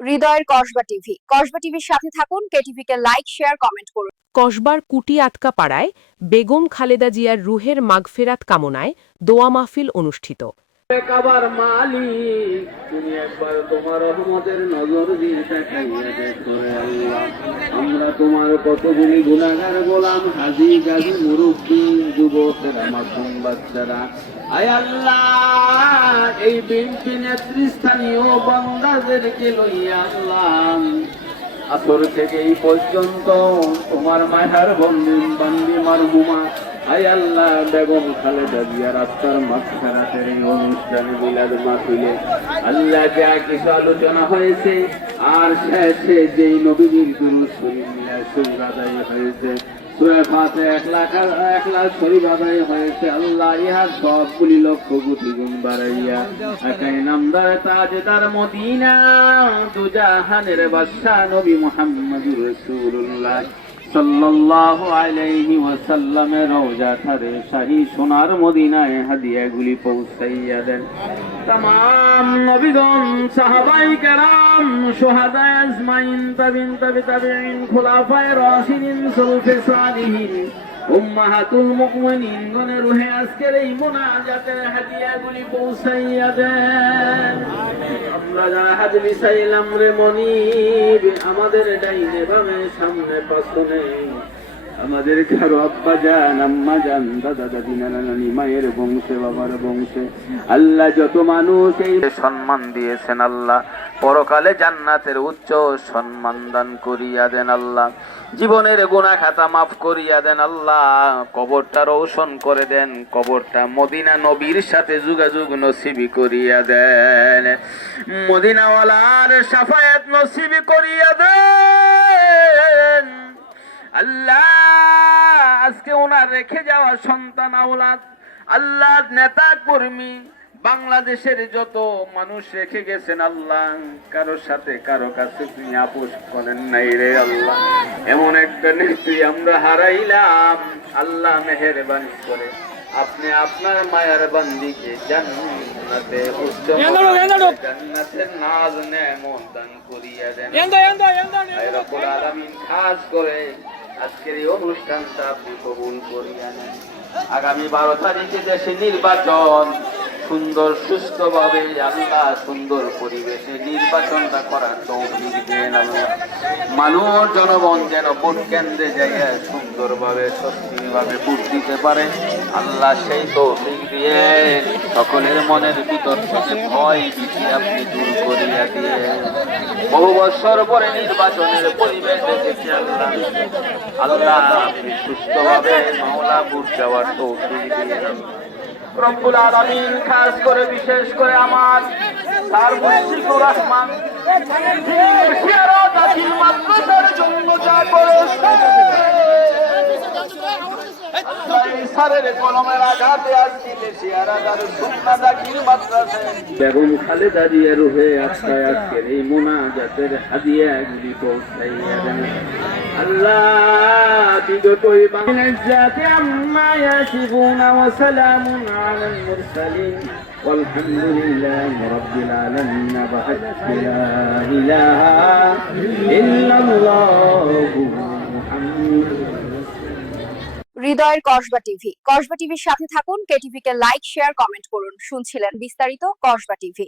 হৃদয়ের কসবা টিভি। কসবা টিভির সাথে থাকুন, কেটিভিকে লাইক, শেয়ার, কমেন্ট করুন। কসবার কুটি আটকা পাড়ায় বেগম খালেদা জিয়ার রুহের মাগফেরাত কামনায় দোয়া মাহফিল অনুষ্ঠিত। কাবার মালিক। তুমি একবার তোমার রহমতের নজর দিয়ে আমরা তোমার কতগুলি গুণাগার গোলাম, হাজি, গাজি, মুরব্বী, যুবকেরা মাসুম বাচ্চারা। আয় আল্লাহ, এই বিএনপি নেতৃস্থানীয় বাংলাদেশকে লইয়া আল্লাহ আসর থেকে এই পর্যন্ত তোমার মায়ার বন্দি বান্দি, মারহুমা আয় আল্লাহ, বেগম খালেদা জিয়া রাস্তার মাঝখানাতের এই অনুষ্ঠানে মিলাদ মাহফিলে আল্লাহ যা কিছু আলোচনা হয়েছে, আর শেষে যেই নবীজির গুরু শরীর মিলাদ শরীর আদায় হয়েছে এক লাখ হয়েছে, আল্লাহ ইহার সবগুলি লক্ষ নামদার তাজদার মদিনা, দুজাহানের বাদশাহ নবী মুহাম্মদুর রাসূলুল্লাহ। সাল্লাল্লাহু আলাইহি ওয়াসাল্লামের রওজা ধারে শাহী সোনার মদিনায় হাদিয়াগুলি পৌঁছাইয়া দেন। তাম নবীগণ, সাহাবাই কেরাম, সোহাদায় আজমাইন, তাবিন, তাবি তাবিন খোলাফায়ে রাশিদিন উম্মাহাতুল মুমিনিন গনে রুহে আজকের এই মোনাজাতের হাদিয়াগুলি পৌঁছাইয়া দেন। আমরা যারা হাজ বিছাইলাম রে মনিব, আমাদের ডাইনে বামে সামনে পাশনে আমাদের কারও আব্বা যান আম্মা যান দাদা দাদি নানা নানি মায়ের বংশে বাবার বংশে আল্লাহ যত মানুষ এই সম্মান দিয়েছেন আল্লাহ। পরকালে জান্নাতের উচ্চ সম্মান দান করিয়া দেন আল্লাহ। জীবনের গুণা খাতা মাফ করিয়া দেন আল্লাহ। কবরটা রৌশন করে দেন, কবরটা মদিনা নবীর সাথে যোগাযোগ নসিবি করিয়া দেন। মদিনাওয়ালার সাফায়াত নসিবি করিয়া দেন। আল্লাহ আজকে ওনার রেখে যাওয়া সন্তান আওলাদ আল্লাহ নেতা কর্মী বাংলাদেশের যত মানুষ রেখে গেছেন আল্লাহ কারোর সাথে কারও কাছে তুমি আপোষ করেন নাই রে আল্লাহ। এমন একটা নেত্রী আমরা হারাইলাম আল্লাহ মেহেরবানি করে। আপনি আপনার মায়ার বান্দিকে জান্নাতে জান্নাতের নাজ নেমন দান। করিয়া দেন আয় রব্বুল আলামিন খাস করে আজকের এই অনুষ্ঠানটা আপনি কবুল করিয়া নেন। আগামী বারো তারিখে দেশে নির্বাচন। সুন্দর সুস্থ ভাবে আল্লাহ সুন্দর পরিবেশে নির্বাচনটা করার তৌফিক আল্লাহ মানুষ জনগণ যেন ভোট কেন্দ্রে যাইয়া সুন্দরভাবে, স্বস্তিভাবে ভোট দিতে পারে, আল্লাহ সেই তৌফিক দিয়ে সকলের মনের ভিতর থেকে ভয় ভীতি আপনি দূর করিয়া দিয়ে। বহু বছর পরে নির্বাচনের পরিবেশ দেখেছি আল্লাহ। আল্লাহ আপনি সুস্থভাবে মাওলা ভোট যাওয়ার তৌফিক দিয়ে রব্বুল আলামিন, খাস করে, বিশেষ করে আমার তার মুশফিকুর রহমান। মাদ্রাসার জন্য যা করেছে বেগম খালেদা আজকের এই আল্লাহ বিগত এই বাংলাদেশ আম্মা ইয়াসিফুন ওয়া সালামুন আলাল মুরসালিন والحمد لله رب العالمين بعد لا إله إلا الله محمد হৃদয়ের কসবা টিভি কসবা টিভির সাথে থাকুন কেটিভি কে লাইক শেয়ার কমেন্ট করুন শুনছিলেন বিস্তারিত কসবা টিভি